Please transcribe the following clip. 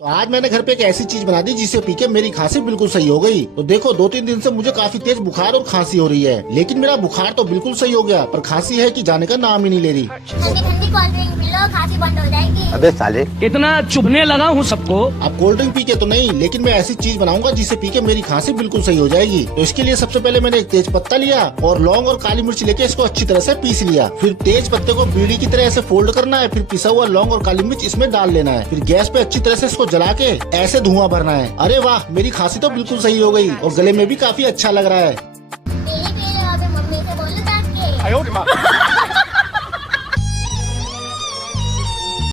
तो आज मैंने घर पे एक ऐसी चीज बना दी जिसे पी के मेरी खांसी बिल्कुल सही हो गई। तो देखो 2-3 दिन से मुझे काफी तेज बुखार और खांसी हो रही है, लेकिन मेरा बुखार तो बिल्कुल सही हो गया, पर खांसी है कि जाने का नाम ही नहीं ले रही। ठंडी ठंडी कोल्ड ड्रिंक पी लो, खांसी बंद हो जाएगी। अबे साले इतना चुभने लगा हूँ सबको। अब कोल्ड ड्रिंक पी के तो नहीं, लेकिन मैं ऐसी चीज बनाऊंगा जिसे पी के मेरी खांसी बिल्कुल सही हो जाएगी। तो इसके लिए सबसे पहले मैंने एक तेज पत्ता लिया और लौंग और काली मिर्च लेके इसको अच्छी तरह से पीस लिया। फिर तेज पत्ते को बीड़ी की तरह ऐसे फोल्ड करना है, फिर पिसा हुआ लौंग और काली मिर्च इसमें डाल लेना है। फिर गैस पे अच्छी तरह से इसको जला के ऐसे धुआं भरना है। अरे वाह, मेरी खांसी तो बिल्कुल सही हो गई और गले में भी काफी अच्छा लग रहा है। पी लो, अभी मम्मी से बोलो ताकि